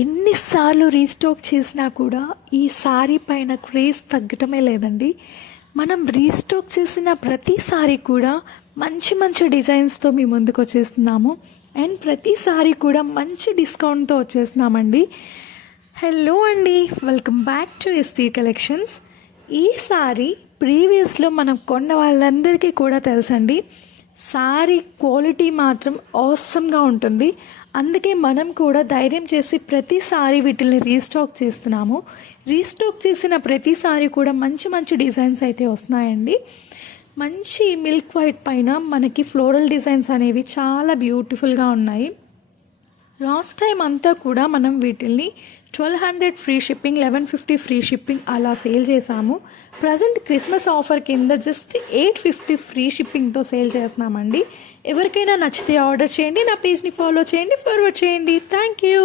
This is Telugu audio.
ఎన్నిసార్లు రీస్టాక్ చేసినా కూడా ఈ సారీ పైన క్రేజ్ తగ్గటమే లేదండి. మనం రీస్టాక్ చేసిన ప్రతిసారి కూడా మంచి మంచి డిజైన్స్తో మీ ముందుకు వచ్చేస్తున్నాము. అండ్ ప్రతిసారి కూడా మంచి డిస్కౌంట్తో వచ్చేస్తున్నామండి. హలో అండి, welcome back to ST collections. ఈ సారీ ప్రీవియస్లో మనం కొన్న వాళ్ళందరికీ కూడా తెలుసండి, సారీ క్వాలిటీ మాత్రం ఆసమ్గా ఉంటుంది. అందుకే మనం కూడా ధైర్యం చేసి ప్రతిసారి వీటిని రీస్టాక్ చేస్తున్నాము. రీస్టాక్ చేసిన ప్రతిసారి కూడా మంచి మంచి డిజైన్స్ అయితే వస్తున్నాయండి. మంచి మిల్క్ వైట్ పైన మనకి ఫ్లోరల్ డిజైన్స్ అనేవి చాలా బ్యూటిఫుల్గా ఉన్నాయి. లాస్ట్ టైం అంతా కూడా మనం వీటిల్ని 1200 ఫ్రీ షిప్పింగ్, 1150 ఫ్రీ షిప్పింగ్ అలా సేల్ చేసాము. ప్రజెంట్ క్రిస్మస్ ఆఫర్ కింద జస్ట్ 850 ఫ్రీ షిప్పింగ్తో సేల్ చేస్తున్నామండి. ఎవరికైనా నచ్చితే ఆర్డర్ చేయండి, నా పేజ్ని ఫాలో చేయండి, ఫార్వర్డ్ చేయండి. Thank you.